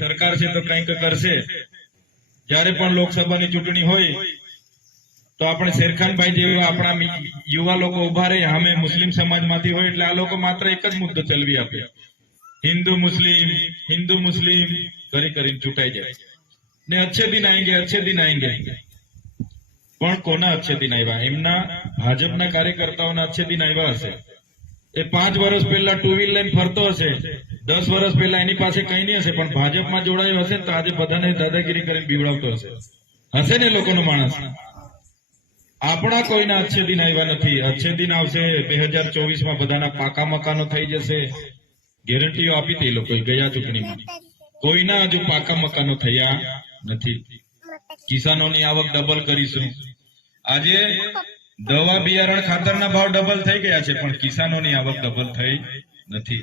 સરકાર છે તો કંઈક કરશે. જ્યારે પણ લોકસભાની ચૂંટણી હોય તો આપણે શેરખાનભાઈ જેવા આપણા યુવા લોકો ઉભા રહે, અમે મુસ્લિમ સમાજમાંથી હોય એટલે આ લોકો માત્ર એક જ મુદ્દો ચલવી આપે, હિન્દુ મુસ્લિમ કરી કરીને ચૂંટાઈ જાય ને અચ્છે દિન આएंगे. પણ કોના અચ્છે દિન આવ્યા? એમના ભાજપના કાર્યકર્તાઓના અચ્છે દિન આવ્યા હશે. એ 5 વર્ષ પહેલા ટુ વ્હીલ લઈને ફરતો હશે, 10 વર્ષ પહેલા એની પાસે કઈ નહીં હશે, પણ ભાજપમાં જોડાયો હશે તો આજે બધાને દાદાગીરી કરીને બીવડાવતો હશે ને લોકોનો માણસ. આપણા કોઈના અચ્છે દિન આવ્યા નથી. અચ્છે દિન આવશે 2024માં, બધાના પાકા મકાનો થઈ જશે. ગેરંટીઓ આપી હતી એ લોકોએ ગયા ચૂંટણીમાં. કોઈના હજુ પાકા મકાનો થયા નથી. કિસાનોની આવક ડબલ કરીશું. આજે દવા બિયારણ ખાતરના ભાવ ડબલ થઈ ગયા છે, પણ કિસાનોની આવક ડબલ થઈ નથી.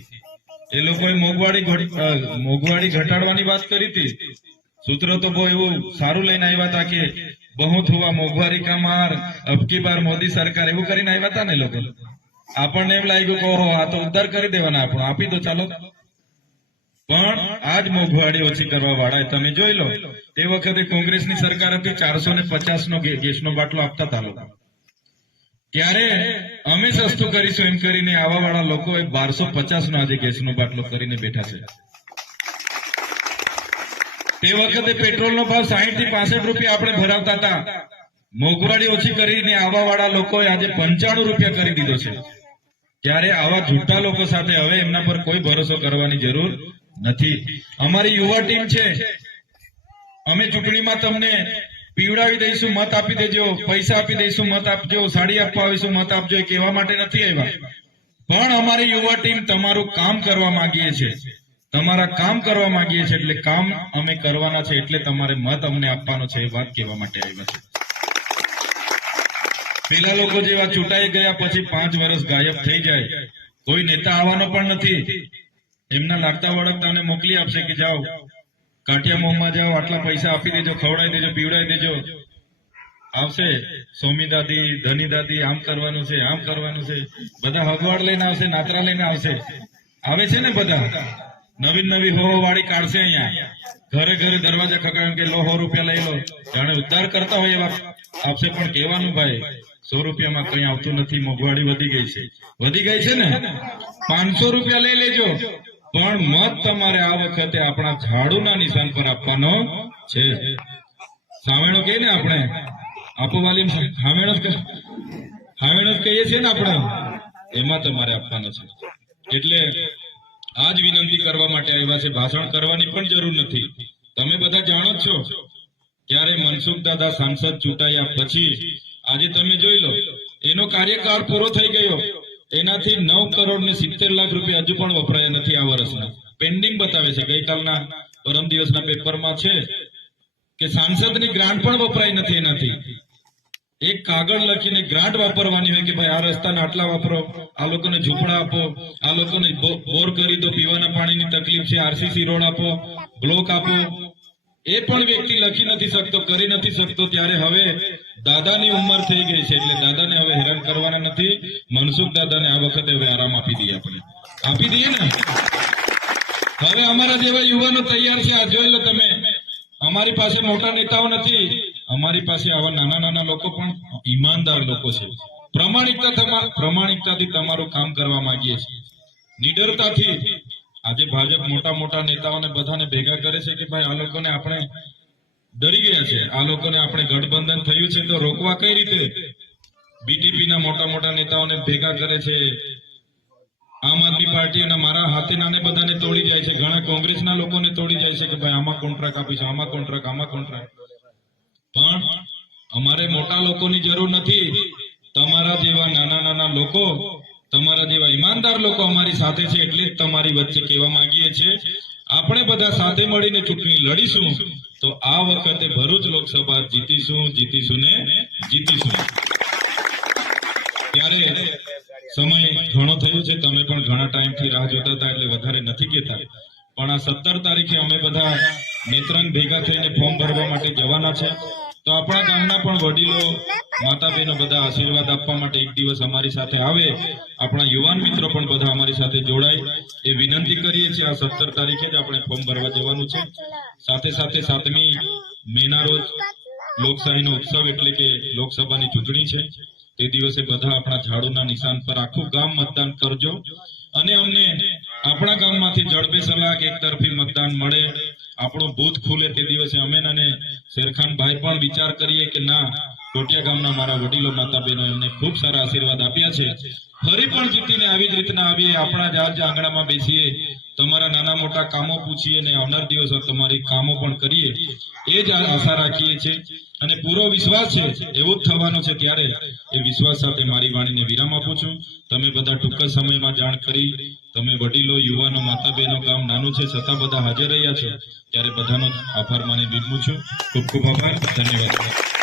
એ લોકોએ મોંઘવારી ઘટાડવાની વાત કરી હતી. સૂત્રો તો બહુ એવું સારું લઈને આવ્યા હતા કે બહુત હુઆ મોંઘવારી કા માર, અબકી બાર મોદી સરકાર, એવું કરીને આવ્યા હતા ને લોકો. આપણને એમ લાગ્યું કે ઓહો આ તો ઉદ્ધાર કરી દેવાના, આપણો આપી દો ચાલો. પણ આજ મોંઘવારી ઓછી કરવા વાળા તમે જોઈ લો, તે વખતે કોંગ્રેસની સરકાર હતી, 450 નો ગેસનો બાટલો આપતા હતા લોકો. ત્યારે અમે સસ્તું કરીશું એમ કરીને આવા વાળા લોકોએ 1250 નો આજે ગેસનો બાટલો કરીને બેઠા છે. તે વખતે પેટ્રોલનો ભાવ 60 થી 65 રૂપિયા આપણે ભરાવતા હતા. મોંઘવારી ઓછી કરીને આવા વાળા લોકોએ આજે 95 રૂપિયા કરી દીધો છે. ત્યારે આવા જૂઠા લોકો સાથે હવે એમના પર કોઈ ભરોસો કરવાની જરૂર નથી. અમારી યુવા ટીમ છે, અમે ચૂંટણીમાં તમને પીવડાવી દઈશું, મત આપી દેજો, પૈસા આપી દઈશું, મત આપજો, સાડી આપવા આવીશું, મત આપજો, એ કહેવા માટે નથી આવ્યા. પણ અમારી યુવા ટીમ તમારું કામ કરવા માંગીએ છીએ, તમારા કામ કરવા માંગીએ છીએ, એટલે કામ અમે કરવાના છે, એટલે તમારે મત અમને આપવાનો છે, એ વાત કહેવા માટે આવ્યા છે. પેલા લોકો જેવા ચૂંટાઈ ગયા પછી 5 વર્ષ ગાયબ થઈ જાય, કોઈ નેતા આવવાનો પણ નથી. એમના લાગતા વળગતાને મોકલી આપશે કે જાઓ કાઠિયા મોહમાં જાઓ, આટલા પૈસા આપી દેજો, ખવડાવી દેજો, પીવડાવી દેજો. આવશે સોમી દાદી, ધની દાદી, આમ કરવાનું છે, આમ કરવાનું છે, બધા હગવાડ લઈને આવશે, નાતરા લઈને આવશે. આવે છે ને બધા નવી હો વાળી કાઢશે. અહીંયા ઘરે ઘરે દરવાજા ખખડાવે કે લો 100 રૂપિયા લઈ લો, જાણે ઉદ્ધાર કરતા હોય એવા આપશે. પણ કહેવાનું ભાઈ 100 રૂપિયામાં કઈ આવતું નથી, મોંઘવારી વધી ગઈ છે ને. 500 રૂપિયા લઈ લેજો, પણ મત તમારે આ વખતે આપણા ઝાડુના નિશાન પર આપવાનો છે. સામેણો કહીએ ને આપણે, આપો વાલી સામેણો જ કહીએ છીએ ને આપણે, એમાં તમારે આપવાનો છે. એટલે આજ વિનંતી કરવા માટે આવ્યા છે. ભાષણ કરવાની પણ જરૂર નથી. તમે બધા જાણો જ છો, ત્યારે મનસુખ દાદા સાંસદ ચૂંટાયા પછી આજે તમે જોઈ લો, એનો કાર્યકાળ પૂરો થઈ ગયો. એનાથી 9 કરોડ ને 70 લાખ રૂપિયા હજુ પણ વપરાયા નથી આ વર્ષના. પેન્ડિંગ બતાવે છે. ગઈકાલના પરમ દિવસના પેપરમાં છે કે સાંસદની ગ્રાન્ટ પણ વપરાઈ નથી. એનાથી એક કાગળ લખીને ગ્રાન્ટ વાપરવાની હોય કે ભાઈ આ રસ્તાને આટલા વાપરો, આ લોકોને ઝૂંપડા આપો, આ લોકોને બોર કરી દો, પીવાના પાણીની તકલીફ છે, આરસીસી રોડ આપો, બ્લોક આપો, એ પણ વ્યક્તિ લખી નથી શકતો, કરી નથી શકતો. ત્યારે હવે દાદાની ઉંમર થઈ ગઈ છે, એટલે દાદાને હવે હેરાન કરવાના નથી. મનસુખ દાદાને આ વખતે હવે આરામ આપી દઈએ, આપણે આપી દઈએ ને. હવે અમારા જેવા યુવાનો તૈયાર છે. આ જોઈ લો તમે, અમારી પાસે મોટા નેતાઓ નથી, અમારી પાસે આવા નાના લોકો પણ ઈમાનદાર લોકો છે. પ્રમાણિકતાથી તમારું કામ કરવા માંગીએ છીએ, નિડરતાથી. આજે ભાજપ મોટા નેતાઓને બધાને ભેગા કરે છે કે ભાઈ આ લોકોને આપણે ડરી ગયા છે, આ લોકોને આપણે ગઠબંધન થયું છે તો રોકવા કઈ રીતે. બીટીપીના મોટા નેતાઓને ભેગા કરે છે, આમ આદમી પાર્ટી અને મારા હાથેનાને બધાને તોડી જાય છે, ઘણા કોંગ્રેસના લોકોને તોડી જાય છે કે ભાઈ આમાં કોન્ટ્રાક્ટ આપીશું, આમાં કોન્ટ્રાક્ટ. પણ અમારે મોટા લોકોની જરૂર નથી. તમારા જેવા નાના લોકો, તમારા જેવા ઈમાનદાર લોકો અમારી સાથે છે, એટલે જ તમારી વચ્ચે કહેવા માંગીએ છીએ, આપણે બધા સાથે મળીને ચૂંટણી લડીશું તો આ વખતે ભરૂચ લોકસભા જીતીશું ને જીતીશું. ત્યારે સમય ઘણો થયો છે, તમે પણ ઘણા ટાઈમથી રાહ જોતા હતા, એટલે વધારે નથી કહેતા. પણ આ 17 તારીખે અમે બધા નેત્રંગ ભેગા થઈને ફોર્મ ભરવા માટે જવાના છે. તો આપણા ગામના પણ વડીલો માતા બહેનો બધા આશીર્વાદ આપવા માટે એક દિવસ અમારી સાથે આવે, આપણા યુવાન મિત્રો પણ બધા અમારી સાથે જોડાય એ વિનંતી કરીએ છીએ. આ 17 તારીખે જ આપણે ફોર્મ ભરવા જવાનું છે. સાથે સાથે 7મી મેના રોજ લોકશાહીનો ઉત્સવ એટલે કે લોકસભાની ચૂંટણી છે. તે દિવસે બધા આપણા ઝાડુના નિશાન પર આખું ગામ મતદાન કરજો અને અમને આપણા ગામમાંથી જડબે સલાક એક તરફી મતદાન મળે, આપણું બૂથ ખુલે તે દિવસે અમે અને શેરખાનભાઈ પણ વિચાર કરીએ કે ના, કોટિયા ગામના મારા વડીલો માતા બહેનો એમને ખૂબ સારા આશીર્વાદ આપ્યા છે, ફરી પણ જીતીને આવી જ રીતના આવીએ, આપણા જ આંગણામાં બેસીએ, તમારા નાના મોટા કામો પૂછીએ અને આવનાર દિવસો તમારી કામો પણ કરીએ એ જ આશા રાખીએ છીએ અને પૂરો વિશ્વાસ છે એવું જ થવાનું છે. ત્યારે એ વિશ્વાસ સાથે મારી વાણીને વિરામ આપું છું. તમે બધા ટૂંક જ સમયમાં જાણ કરી, તમે વડીલો, યુવાનો, માતા બહેનો, ગામ નાનું છે છતાં બધા હાજર રહ્યા છો, ત્યારે બધાનો આભાર માની વિનમું છું. ખૂબ ખૂબ આભાર, ધન્યવાદ.